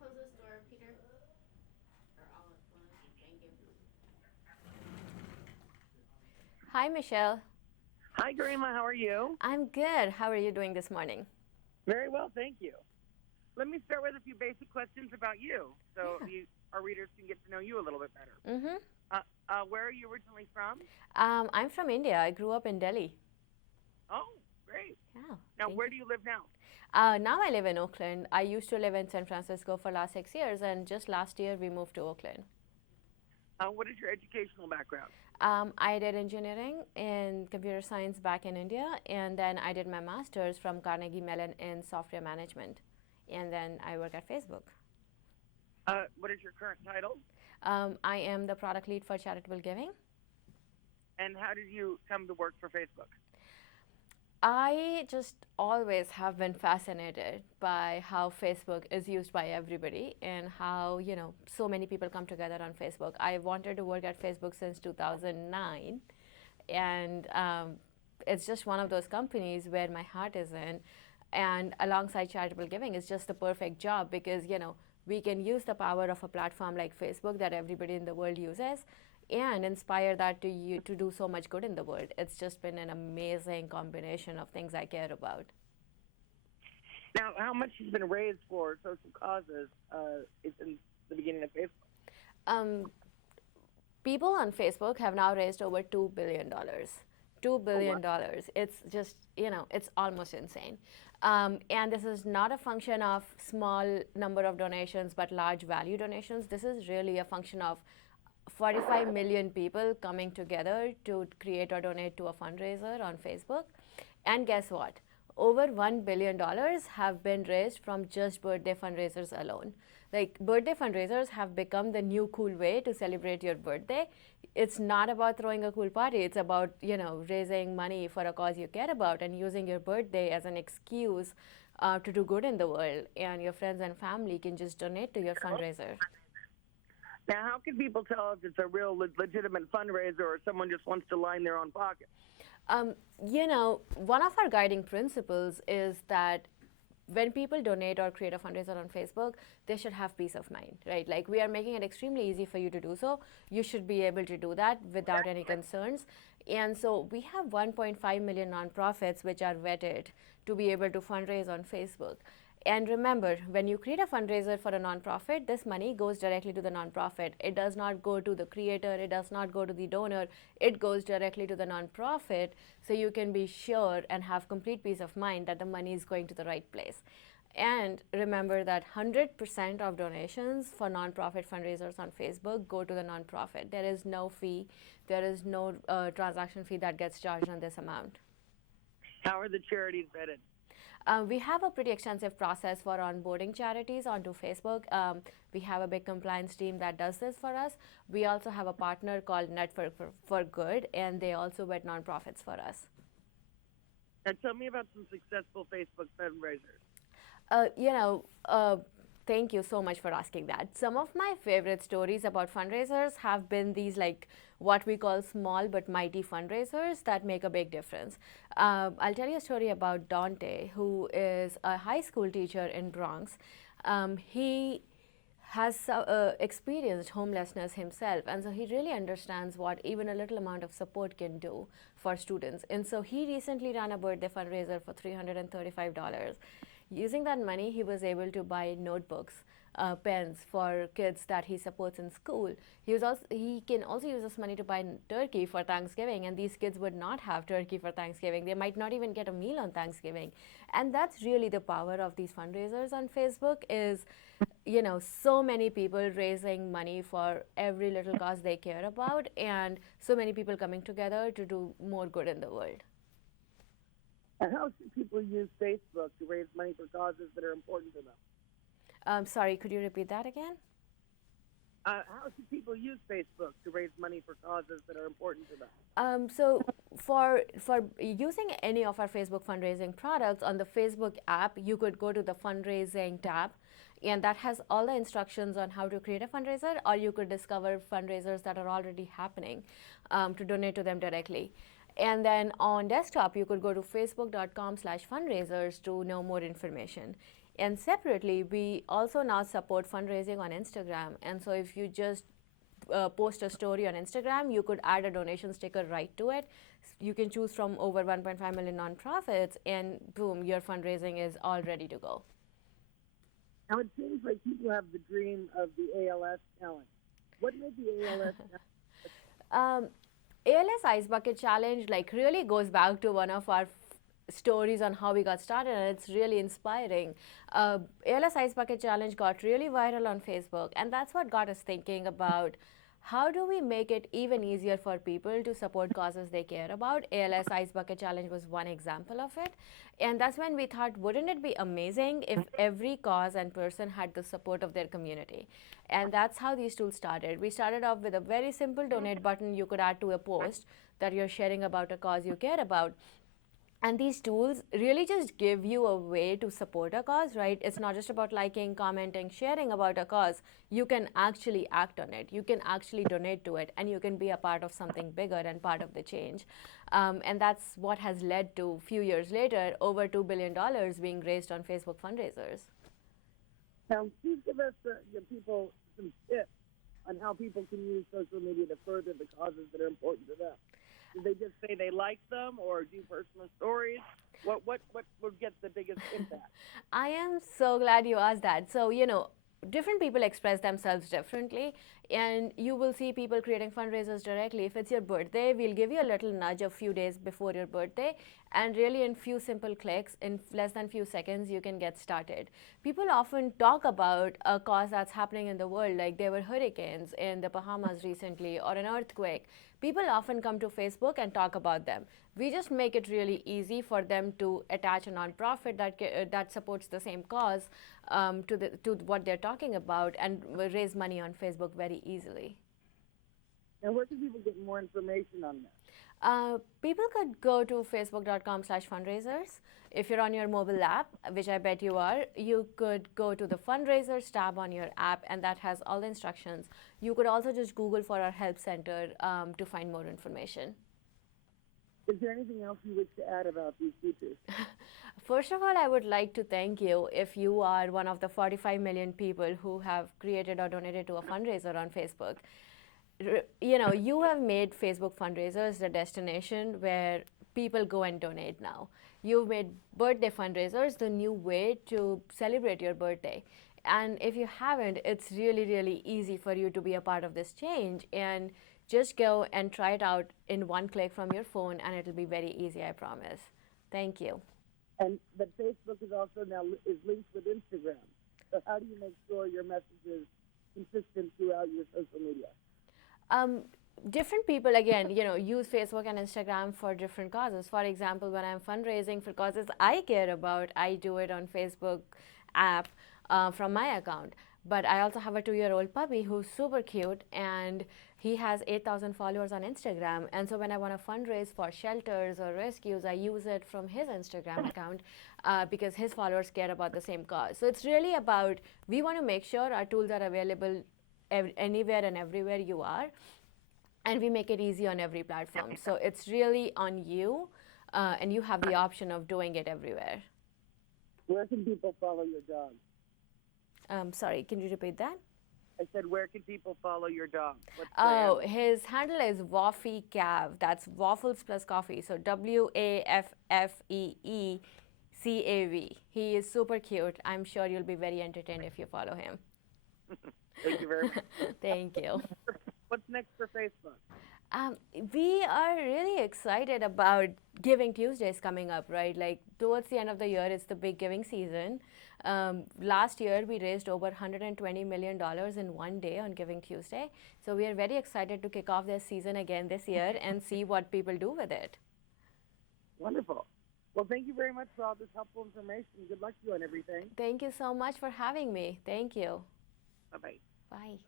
close this door, Peter? Or I'll thank you. Hi, Michelle. Hi, Garima. How are you? I'm good. How are you doing this morning? Very well, thank you. Let me start with a few basic questions about you so Yeah. our readers can get to know you a little bit better. Mm-hmm. Where are you originally from? I'm from India. I grew up in Delhi. Oh, great. Yeah. Now, Thank where you. do you live now? Now I live in Oakland. I used to live in San Francisco for last 6 years, and just last year we moved to Oakland. What is your educational background? I did engineering in computer science back in India, and then I did my master's from Carnegie Mellon in software management, and then I work at Facebook. What is your current title? I am the product lead for charitable giving. And how did you come to work for Facebook? I just always have been fascinated by how Facebook is used by everybody and how, so many people come together on Facebook. I wanted to work at Facebook since 2009, and it's just one of those companies where my heart is in. And alongside charitable giving is just the perfect job because, we can use the power of a platform like Facebook that everybody in the world uses and inspire that to do so much good in the world. It's just been an amazing combination of things I care about. Now, how much has been raised for social causes since the beginning of Facebook? Um, People on Facebook have now raised over $2 billion. $2 Oh, wow. billion. It's just, it's almost insane. And this is not a function of small number of donations, but large value donations. This is really a function of 45 million people coming together to create or donate to a fundraiser on Facebook. And guess what? Over $1 billion have been raised from just birthday fundraisers alone. Like, birthday fundraisers have become the new cool way to celebrate your birthday. It's not about throwing a cool party, it's about, raising money for a cause you care about and using your birthday as an excuse to do good in the world. And your friends and family can just donate to your fundraiser. Now, how can people tell if it's a real legitimate fundraiser or someone just wants to line their own pocket? One of our guiding principles is that when people donate or create a fundraiser on Facebook, they should have peace of mind, right? Like, we are making it extremely easy for you to do so. You should be able to do that without any concerns. And so we have 1.5 million nonprofits which are vetted to be able to fundraise on Facebook. And remember, when you create a fundraiser for a nonprofit, this money goes directly to the nonprofit. It does not go to the creator, it does not go to the donor, it goes directly to the nonprofit. So you can be sure and have complete peace of mind that the money is going to the right place. And remember that 100% of donations for nonprofit fundraisers on Facebook go to the nonprofit. There is no fee, there is no transaction fee that gets charged on this amount. How are the charities vetted? We have a pretty extensive process for onboarding charities onto Facebook. We have a big compliance team that does this for us. We also have a partner called Network for Good, and they also vet nonprofits for us. Now, tell me about some successful Facebook fundraisers. Uh, you know, uh, Thank you so much for asking that. Some of my favorite stories about fundraisers have been these, like, what we call small but mighty fundraisers that make a big difference. I'll tell you a story about Dante, who is a high school teacher in Bronx. He has experienced homelessness himself, and so he really understands what even a little amount of support can do for students. And so he recently ran a birthday fundraiser for $335. Using that money, he was able to buy notebooks, pens for kids that he supports in school. He can also use this money to buy turkey for Thanksgiving, and these kids would not have turkey for Thanksgiving. They might not even get a meal on Thanksgiving. And that's really the power of these fundraisers on Facebook is, so many people raising money for every little cause they care about, and so many people coming together to do more good in the world. And how should people use Facebook to raise money for causes that are important to them? Sorry, could you repeat that again? How should people use Facebook to raise money for causes that are important to them? So for using any of our Facebook fundraising products on the Facebook app, you could go to the fundraising tab, and that has all the instructions on how to create a fundraiser, or you could discover fundraisers that are already happening to donate to them directly. And then on desktop, you could go to facebook.com/fundraisers to know more information. And separately, we also now support fundraising on Instagram. And so if you just post a story on Instagram, you could add a donation sticker right to it. You can choose from over 1.5 million nonprofits, and boom, your fundraising is all ready to go. Now, it seems like people have the dream of the ALS challenge. What made the ALS challenge? ALS Ice Bucket Challenge like really goes back to one of our stories on how we got started, and it's really inspiring. ALS Ice Bucket Challenge got really viral on Facebook, and that's what got us thinking about how do we make it even easier for people to support causes they care about. ALS Ice Bucket Challenge was one example of it, and that's when we thought, wouldn't it be amazing if every cause and person had the support of their community? And that's how these tools started. We started off with a very simple donate button you could add to a post that you're sharing about a cause you care about. And these tools really just give you a way to support a cause, right? It's not just about liking, commenting, sharing about a cause. You can actually act on it. You can actually donate to it, and you can be a part of something bigger and part of the change. And that's what has led to, a few years later, over $2 billion being raised on Facebook fundraisers. Now, please give us people some tips on how people can use social media to further the causes that are important to them. Do they just say they like them or do personal stories? What would get the biggest impact? I am so glad you asked that. So, different people express themselves differently, and you will see people creating fundraisers directly. If it's your birthday, we'll give you a little nudge a few days before your birthday, and really in few simple clicks, in less than few seconds, you can get started. People often talk about a cause that's happening in the world, like there were hurricanes in the Bahamas recently or an earthquake. People often come to Facebook and talk about them. We just make it really easy for them to attach a nonprofit that supports the same cause to what they're talking about, and raise money on Facebook very easily. Now, where can people get more information on this? People could go to facebook.com/fundraisers. If you're on your mobile app, which I bet you are, you could go to the fundraisers tab on your app, and that has all the instructions. You could also just Google for our help center to find more information. Is there anything else you wish to add about these features? First of all, I would like to thank you if you are one of the 45 million people who have created or donated to a fundraiser on Facebook. You have made Facebook fundraisers the destination where people go and donate now. You've made birthday fundraisers the new way to celebrate your birthday. And if you haven't, it's really, really easy for you to be a part of this change. And just go and try it out in one click from your phone, and it'll be very easy, I promise. Thank you. But Facebook is also now linked with Instagram. So how do you make sure your message is consistent throughout your social media? Different people, again, use Facebook and Instagram for different causes. For example, when I'm fundraising for causes I care about, I do it on Facebook app from my account. But I also have a 2-year-old puppy who's super cute, and he has 8,000 followers on Instagram. And so when I want to fundraise for shelters or rescues, I use it from his Instagram account because his followers care about the same cause. So it's really about, we want to make sure our tools are available anywhere and everywhere you are, and we make it easy on every platform. So it's really on you, and you have the option of doing it everywhere. Where can people follow your dog? Sorry, can you repeat that? I said, where can people follow your dog? His handle is Waffy Cav. That's waffles plus coffee. So WAFFEECAV. He is super cute. I'm sure you'll be very entertained if you follow him. Thank you very much. Thank you. What's next for Facebook? We are really excited about Giving Tuesdays coming up, right? Like towards the end of the year, it's the big giving season. Last year, we raised over $120 million in one day on Giving Tuesday. So we are very excited to kick off this season again this year and see what people do with it. Wonderful. Well, thank you very much for all this helpful information. Good luck to you on everything. Thank you so much for having me. Thank you. Bye-bye. Bye.